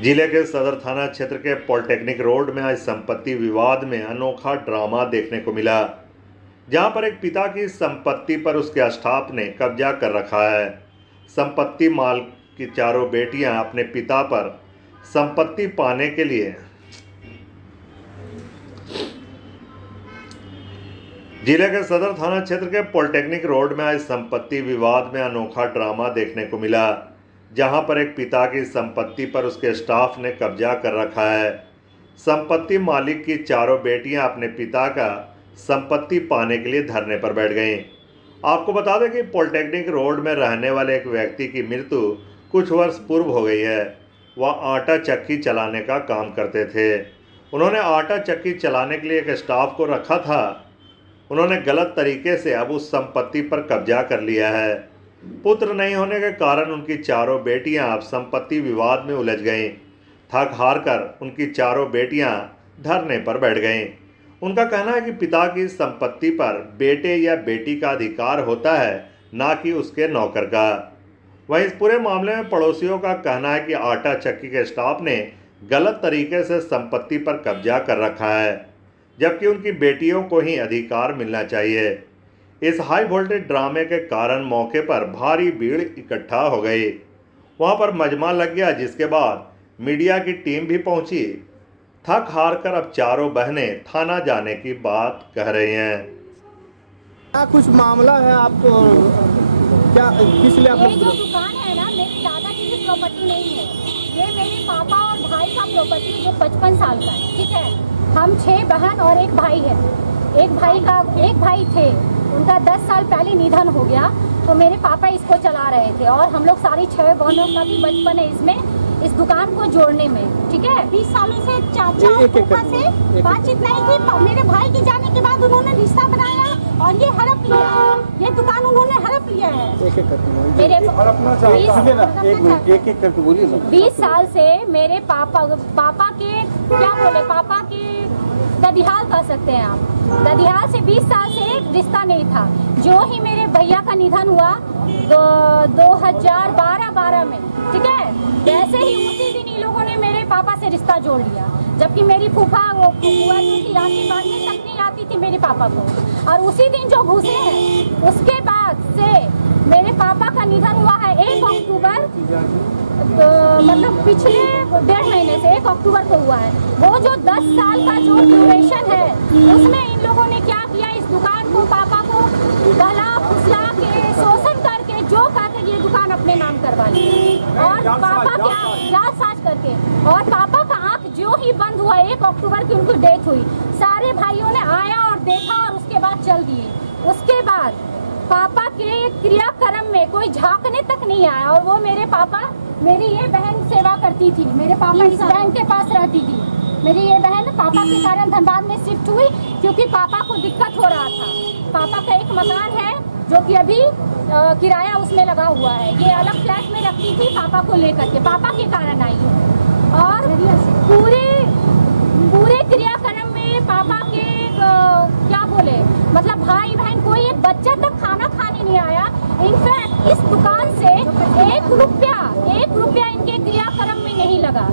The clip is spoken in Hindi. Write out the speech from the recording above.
जिले के सदर थाना क्षेत्र के पॉलिटेक्निक रोड में आज संपत्ति विवाद में अनोखा ड्रामा देखने को मिला, जहां पर एक पिता की संपत्ति पर उसके स्टाफ ने कब्जा कर रखा है। संपत्ति माल की चारों बेटियां अपने पिता पर संपत्ति पाने के लिए जिले के सदर थाना क्षेत्र के पॉलिटेक्निक रोड में आज संपत्ति विवाद में अनोखा ड्रामा देखने को मिला, जहां पर एक पिता की संपत्ति पर उसके स्टाफ ने कब्जा कर रखा है। संपत्ति मालिक की चारों बेटियां अपने पिता का संपत्ति पाने के लिए धरने पर बैठ गईं। आपको बता दें कि पॉलिटेक्निक रोड में रहने वाले एक व्यक्ति की मृत्यु कुछ वर्ष पूर्व हो गई है। वह आटा चक्की चलाने का काम करते थे। उन्होंने आटा चक्की चलाने के लिए एक स्टाफ को रखा था। उन्होंने गलत तरीके से अब उस संपत्ति पर कब्जा कर लिया है। पुत्र नहीं होने के कारण उनकी चारों बेटियां अब संपत्ति विवाद में उलझ गईं। थक हार कर उनकी चारों बेटियां धरने पर बैठ गईं। उनका कहना है कि पिता की संपत्ति पर बेटे या बेटी का अधिकार होता है, ना कि उसके नौकर का। वहीं इस पूरे मामले में पड़ोसियों का कहना है कि आटा चक्की के स्टाफ ने गलत तरीके से संपत्ति पर कब्जा कर रखा है, जबकि उनकी बेटियों को ही अधिकार मिलना चाहिए। इस हाई वोल्टेज ड्रामे के कारण मौके पर भारी भीड़ इकट्ठा हो गई। वहां पर मजमा लग गया, जिसके बाद मीडिया की टीम भी पहुंची। थक हार कर अब चारों बहनें थाना जाने की बात कह रही हैं। क्या कुछ मामला है आपको? क्या किस लिए आप ये जो दुकान है ना, मेरे दादाजी की प्रॉपर्टी नहीं है। ये मेरे पापा और भाई का प्रॉपर्टी जो 55 साल का है, ठीक है। हम 6 बहन और एक भाई है। एक भाई थे, उनका 10 साल पहले निधन हो गया, तो मेरे पापा इसको चला रहे थे और हम लोग सारी 6 बहनों का भी बचपन है इसमें, इस दुकान को जोड़ने में, ठीक है। 20 सालों से चाचा और फूफा से बातचीत नहीं थी। मेरे भाई के जाने के बाद उन्होंने रिश्ता बनाया और ये हड़प लिया। ये दुकान उन्होंने हड़प लिया है। मेरे 20 साल से मेरे पापा के पापा के ददिहाल कह सकते हैं आप। ददिहाल से 20 साल से रिश्ता नहीं था। जो ही मेरे भैया का निधन हुआ 2012 में, ठीक है, वैसे ही उसी दिन इन लोगों ने मेरे पापा से रिश्ता जोड़ लिया। जबकि मेरी फूफा जो थी राखी बांधने तक नहीं आती थी मेरे पापा को, और उसी दिन जो घुसे हैं उसके बाद से मेरे पापा का निधन हुआ है 1 अक्टूबर, तो मतलब पिछले 1.5 महीने से 1 अक्टूबर को हुआ है। वो जो 10 साल का जो ड्यूरेशन है उसमें इन लोगों ने क्या किया, इस दुकान को पापा को गला फुसला के शोषण करके जो कहते ये दुकान अपने नाम करवा ली, और पापा क्या जांच करके, और पापा का आंख जो ही बंद हुआ 1 अक्टूबर की उनकी डेथ हुई, सारे भाइयों ने आया और देखा और उसके बाद चल दिए। उसके बाद पापा के क्रियाक्रम में कोई झांकने तक नहीं आया। और वो मेरे पापा, मेरी ये बहन सेवा करती थी, मेरे पापा इस बहन के पास रहती थी। मेरी ये बहन पापा के कारण धनबाद में शिफ्ट हुई क्योंकि पापा को दिक्कत हो रहा था। पापा का एक मकान है जो कि अभी किराया उसमें लगा हुआ है। ये अलग फ्लैट में रखती थी पापा को लेकर के, पापा के कारण आई है। और पूरे क्रियाक्रम में पापा के क्या बोले, मतलब भाई बहन कोई एक बच्चा तक खाना खाने नहीं आया। इनफैक्ट इस दुकान से 1 रुपया इनके क्रियाक्रम में नहीं लगा।